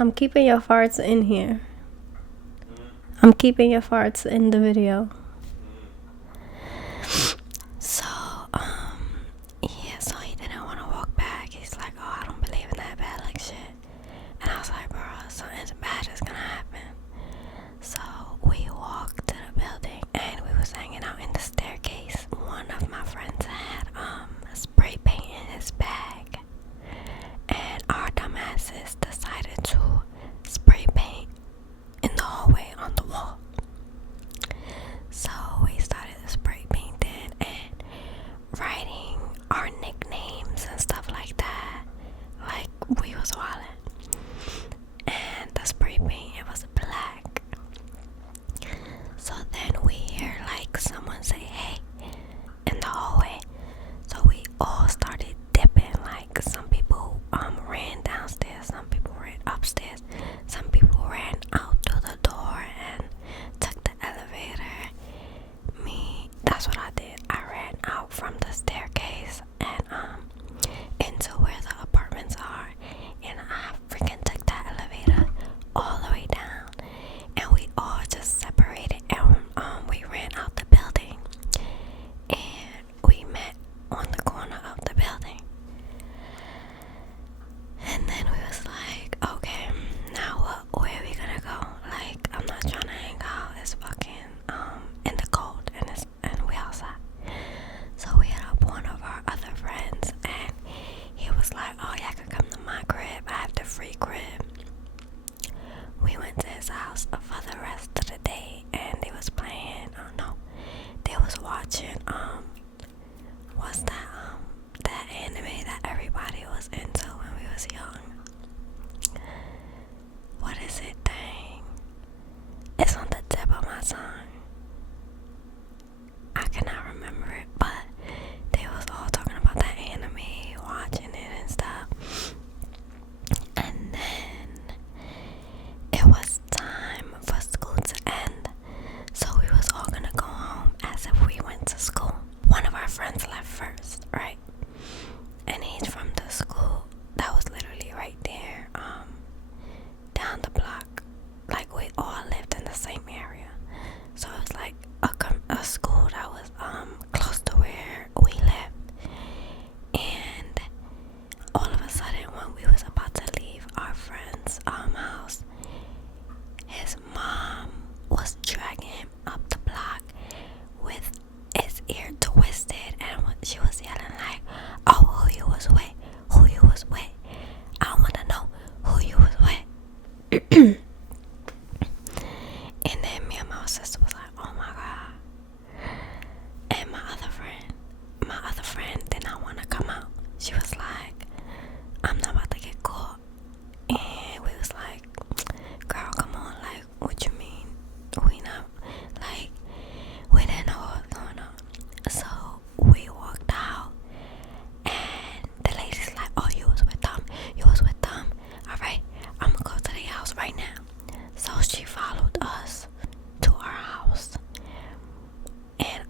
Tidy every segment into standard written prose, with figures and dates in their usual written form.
I'm keeping your farts in here. I'm keeping your farts in the video. So, yeah, so he didn't want to walk back. He's like, oh, I don't believe in that bad like shit. And I was like, bro, something bad is gonna happen. So we walked to the building and we was hanging out in the staircase. One of my friends had spray paint in his bag, and our dumbasses decided to spray paint in the hallway on the wall. So we started spray painting and writing our nicknames and stuff like that. Like, we was wildin'. And the spray paint, it was black. So then we hear like someone say, hey, in the hallway. So we all started dipping. Like, some people ran downstairs, some people ran upstairs, some people ran out through the door and took the elevator. Me, that's what I did. I ran out from the staircase and into where the apartments are, and I freaking took that elevator all the way down, and we all just separated, and we ran out the building, and we met on the corner of the building. And then we was like, okay, now where are we gonna go? Like, I'm not trying to hang out. It's fucking in the cold, and we outside. So we hit up one of our other friends, and he was like, oh, y'all can come to my crib. I have the free crib. We went to his house for the rest of the day, and they was playing, they was watching, what's that, that anime that everybody was into when we was young. What is it, dang? It's on the tip of my tongue. I cannot remember it, but they was all talking about that anime, watching it and stuff. And then it was time for school to end, so we was all gonna go home as if we went to school. One of our friends left first, right? And he's from the school that was literally right there, down the block. Like, we all lived in the same area, so it was like a school that was close to where we lived. And all of a sudden, when we was about to leave our friend's house, his mom was dragging him up the block with his ear twisted, and she was yelling like, oh, who you was with, I wanna know who you was with. And then me and my sister was like, oh my god. And my other friend did not want to come out. She was like, I'm not about to get caught. And we was like, girl, come on, like, what you mean? We not, like, we didn't know what was going on. So we walked out, and the lady's like, oh, you was with them. Alright, I'm gonna go to their house right now. So she followed us to our house, and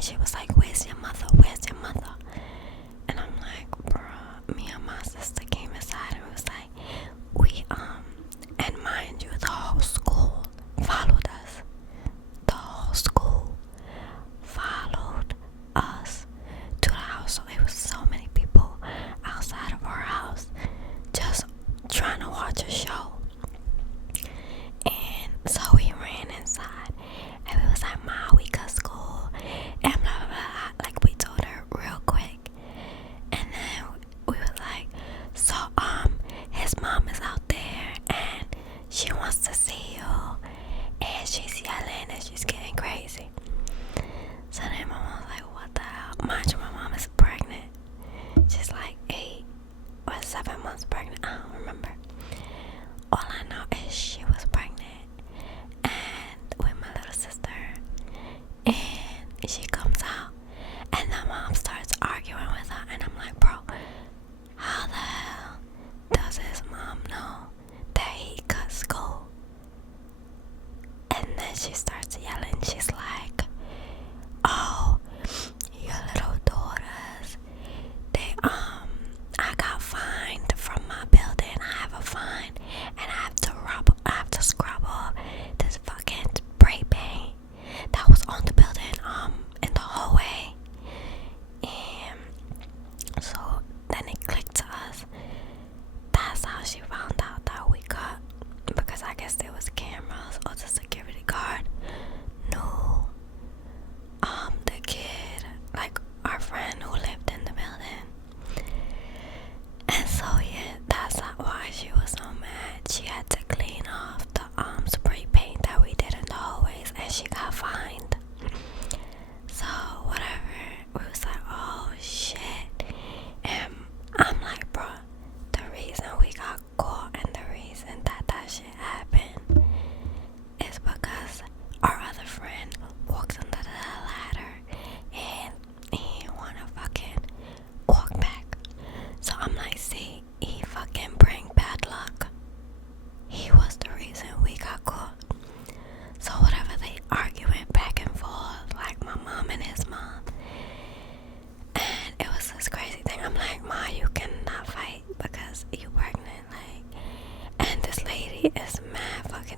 she was like, where's your mother? And I'm like, bruh, me and my sister came inside, and it was like, and mind you, the whole school followed us. To the house. So it was so many people outside of our house just trying to watch a show. And so we ran inside, and we was like, ma, we got school, and blah blah blah. Like, we told her real quick. And then we was like, so his mom is out there,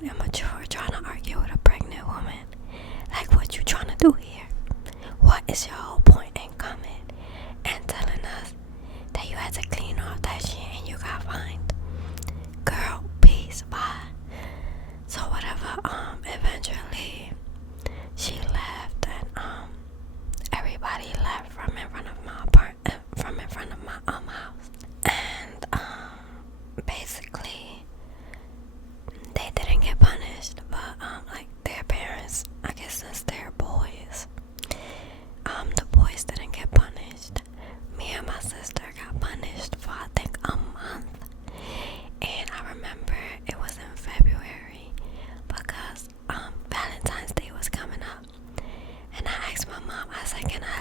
being immature trying to argue with a pregnant woman. Like, what you trying to do here? What is your whole point in coming and telling us that you had to clean off that shit and you got fined? Girl, peace, bye. So whatever, eventually she left, and everybody left from in front of my house. And basically they didn't get punished, but like their parents, I guess since they're boys, the boys didn't get punished. Me and my sister got punished for I think a month. And I remember it was in February because Valentine's Day was coming up, and I asked my mom, I said, can I